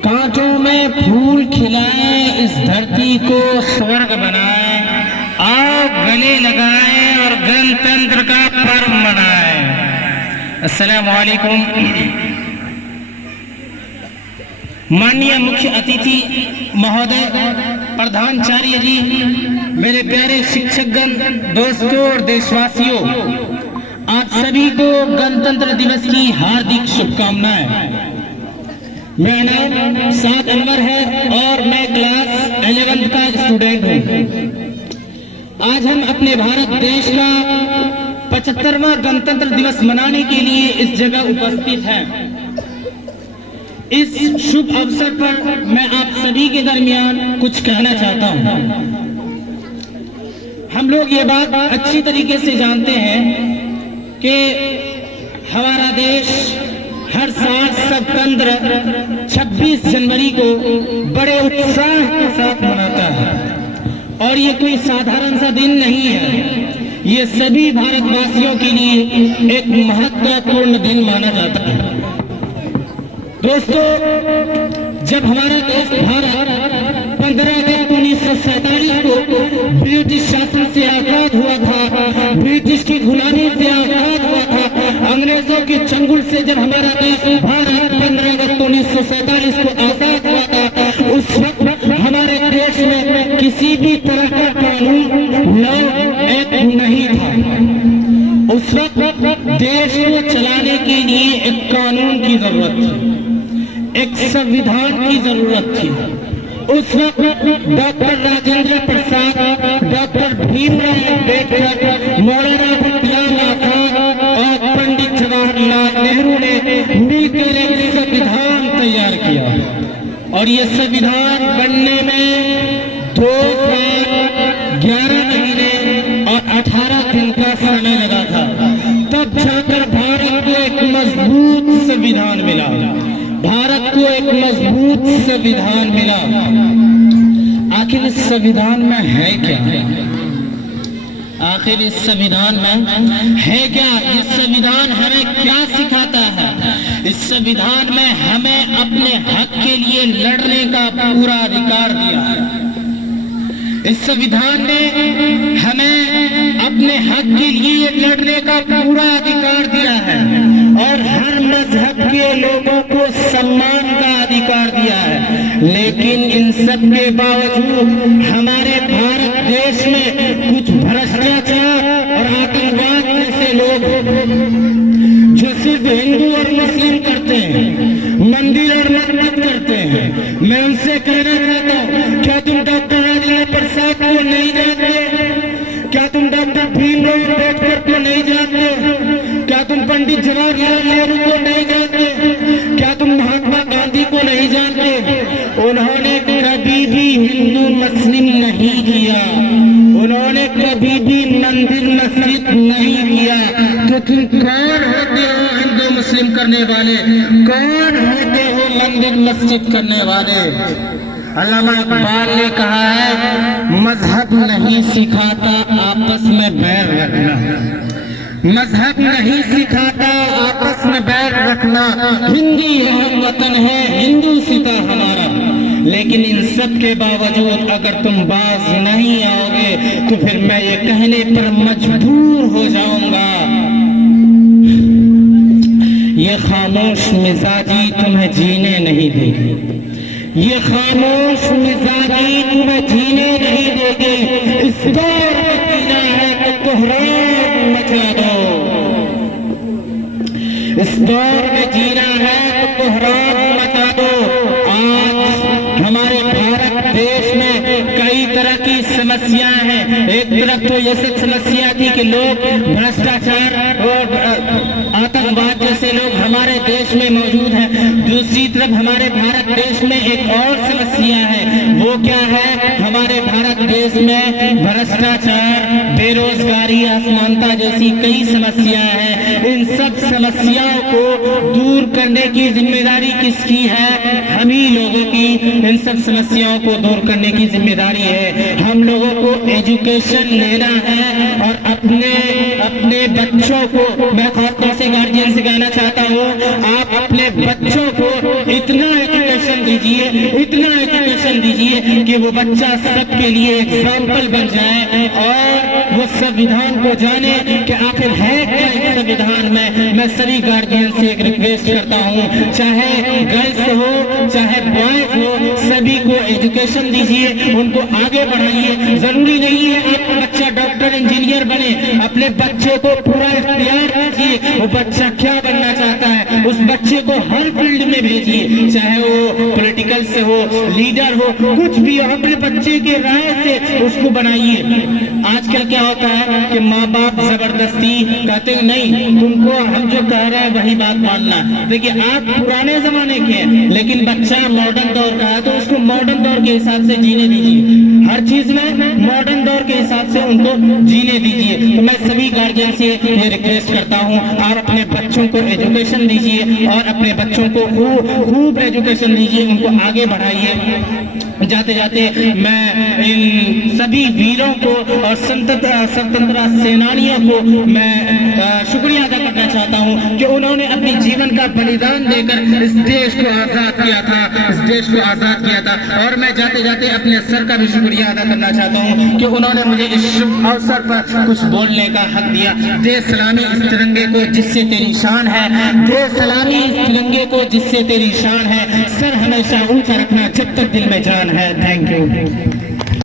कांटों में फूल खिलाए, इस धरती को स्वर्ग बनाए, आओ गले लगाए और गणतंत्र का पर्व मनाए। अस्सलामु अलैकुम। माननीय मुख्य अतिथि महोदय, प्रधानाचार्य जी, मेरे प्यारे शिक्षकगण, दोस्तों और देशवासियों, आप सभी को गणतंत्र दिवस की हार्दिक शुभकामनाएं। मेरा नाम साद अनवर है और मैं क्लास 11th का स्टूडेंट हूँ। आज हम अपने भारत देश का 75वां गणतंत्र दिवस मनाने के लिए इस जगह उपस्थित हैं। इस शुभ अवसर पर मैं आप सभी के दरमियान कुछ कहना चाहता हूँ। हम लोग ये बात अच्छी तरीके से जानते हैं कि हमारा देश हर साल स्वतंत्र 26 जनवरी को बड़े उत्साह के साथ मनाता है और ये कोई साधारण सा दिन नहीं है। ये सभी भारतवासियों के लिए एक महत्वपूर्ण दिन माना जाता है। दोस्तों, जब हमारा देश भारत 15 अगस्त 1947 को ब्रिटिश शासन से आजाद हुआ था, ब्रिटिश की गुलामी से आजाद हुआ था, अंग्रेजों के चंगुल से जब हमारा देश भारत 15 अगस्त 1947 को आजाद हुआ था, उस वक्त हमारे देश में किसी भी तरह का कानून लॉ एक्ट नहीं था। उस वक्त देश को चलाने के लिए एक कानून की जरूरत थी, एक संविधान की जरूरत थी। उस वक्त डॉक्टर राजेंद्र प्रसाद, डॉक्टर भीमराव अम्बेडकर, मौलाना कलाम आजाद और पंडित जवाहरलाल नेहरू ने मिलकर एक संविधान तैयार किया और ये संविधान बनने में 2 साल 11 महीने और 18 दिन का समय लगा था। तब जाकर भारत को एक मजबूत संविधान मिला, भारत को एक मजबूत संविधान मिला। आखिर इस संविधान में है क्या? आखिर इस संविधान में है क्या? ये संविधान हमें क्या सिखाता है? इस संविधान में हमें अपने हक के लिए लड़ने का पूरा अधिकार दिया है। इस संविधान ने हमें अपने हक के लिए लड़ने का पूरा अधिकार दिया है और हर मजहब के लोगों को सम्मान का अधिकार दिया है। लेकिन इन सब के बावजूद हमारे भारत देश में कुछ भ्रष्टाचार और आतंकवाद जैसे लोग जो सिर्फ हिंदू और मुस्लिम करते हैं, मंदिर और मस्जिद करते हैं। मैं उनसे कहना चाहता हूँ, क्या तुम डॉक्टर राजेंद्र प्रसाद को नहीं जानते? क्या तुम डॉक्टर भीमराव अम्बेडकर को नहीं जानते? क्या तुम पंडित जवाहरलाल नेहरू को नहीं जानते? क्या तुम महात्मा गांधी को नहीं जानते? उन्होंने कभी भी हिंदू मुस्लिम नहीं किया, उन्होंने कभी भी मंदिर मस्जिद नहीं किया। तो तुम कौन होते हो हिंदू मुस्लिम करने वाले? कौन होते हो मंदिर मस्जिद करने वाले? अल्लामा इकबाल ने कहा है, मजहब नहीं सिखाता आपस में बैर रखना। मजहब नहीं सिखाता आपस में बैर रखना। हिंदी हम वतन है, हिंदू सीता हमारा। लेकिन इन सब के बावजूद अगर तुम बाज नहीं आओगे तो फिर मैं ये कहने पर मजबूर हो जाऊंगा, ये खामोश मिजाजी तुम्हें जीने नहीं देगी। ये खामोश मिजाजी तुम्हें जीने नहीं देगी। इस दौर में जीना है तो कोहराम मचा दो। इस दौर में जीना है तो कोहराम मचा दो। आज हमारे भारत देश में कई तरह की समस्याएं हैं। एक तरफ तो ये सब समस्या थी कि लोग भ्रष्टाचार और आतंकवाद जैसे लोग हमारे देश में मौजूद हैं। दूसरी तरफ हमारे भारत देश में एक और समस्या है, वो क्या है? हमारे भारत देश में भ्रष्टाचार, बेरोजगारी, असमानता जैसी कई समस्याएं हैं। इन सब समस्याओं को दूर करने की जिम्मेदारी किसकी है? हम ही लोगों की। इन सब समस्याओं को दूर करने की जिम्मेदारी है हम लोगों को। एजुकेशन लेना है और अपने बच्चों को, मैं खासतौर से गार्जियन से कहना चाहता हूँ, आप अपने बच्चों को इतना एजुकेशन एजुकेशन दीजिए, इतना एजुकेशन दीजिए कि वो बच्चा सबके लिए एग्जाम्पल बन जाए और वो संविधान को जाने कि आखिर है क्या इस संविधान में। मैं सभी गार्जियन से एक रिक्वेस्ट करता हूँ, चाहे गर्ल्स हो चाहे बॉयज हो, सभी को एजुकेशन दीजिए, उनको आगे बढ़ाइए। जरूरी नहीं है आपका बच्चा डॉक्टर इंजीनियर बने, अपने बच्चे को पूरा इख्तियार दीजिए, वो बच्चा क्या बनना चाहता है उस बच्चे को हर फील्ड में भेजिए, चाहे वो पॉलिटिकल से हो, लीडर हो, कुछ भी हो, अपने बच्चे के राय से उसको बनाइए। आजकल क्या होता है कि माँ बाप जबरदस्ती कहते हैं नहीं तुमको हम जो कह रहे हैं वही बात मानना। देखिए आप पुराने जमाने के हैं, लेकिन बच्चा मॉडर्न दौर का है तो उसको मॉडर्न दौर के हिसाब से जीने दीजिए, हर चीज में मॉडर्न दौर के हिसाब से उनको जीने दीजिए। तो मैं सभी गार्जियन से ये रिक्वेस्ट करता हूँ, आप अपने बच्चों को एजुकेशन दीजिए और अपने बच्चों को खूब एजुकेशन दीजिए, उनको आगे बढ़ाइए। जाते जाते मैं इन सभी वीरों को और स्वतंत्रता सेनानियों को मैं शुक्रिया अदा करना चाहता हूं कि उन्होंने अपने जीवन का बलिदान देकर इस देश को आजाद किया था। और मैं जाते जाते अपने सर का भी शुक्रिया अदा करना चाहता हूं कि उन्होंने मुझे इस शुभ अवसर पर कुछ बोलने का हक दिया। दे सलामी इस तिरंगे को जिससे तेरी शान है, दे सलामी इस तिरंगे को जिससे तेरी शान है, सर हमेशा ऊंचा रखना जब तक दिल में जान है। Thank you.